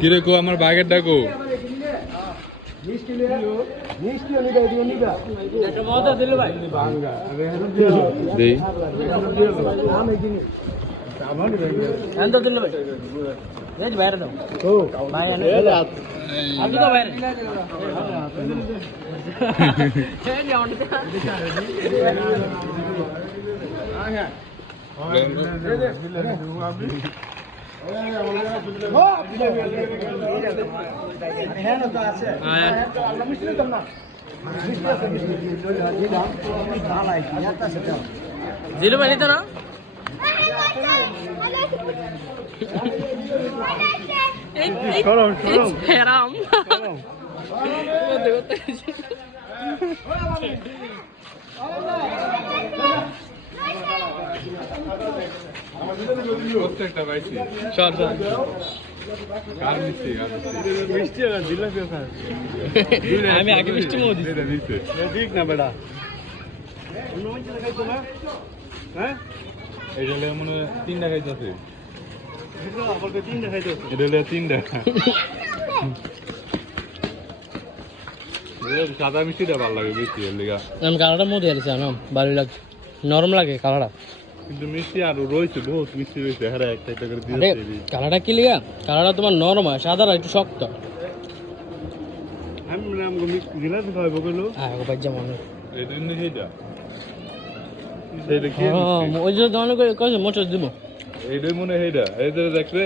কিরে কো আমার বাগের ডাকো দেই জিলু পাইলি তো না হেরাম প্রত্যেকটা পাইছি কার মিষ্টি মিষ্টি জিলাপি আমি আগে মিষ্টি মো দিতে ঠিক না বেটা হ্যাঁ এটা হলে মনে হয় 3টা খাইতেছে আবার 3টা খাইতে এটা হলে 3টা সাদা মিষ্টিটা ভালো লাগে বেশি এর লেগা আমি কালারটা মধ্যে আলিস না ভালো লাগে নরম লাগে কালারটা কিন্তু মিষ্টি আরো রয়েছে বহুত মিষ্টি রয়েছে হ্যাঁ একটা একটা করে আরে দিয়েছে কালারটা কি লিগা কালারটা তোমার নরম হয় সাদাটা একটু শক্ত আমি জিলাপি খাওয়াবো গেলো হ্যাঁ ভাই যেমন এটা নিয়ে সেইটা সেইটা কি ওই যে দোকানে কইছে মোটর দিব এইটাই মনে হয় এইটা এই যে দেখবে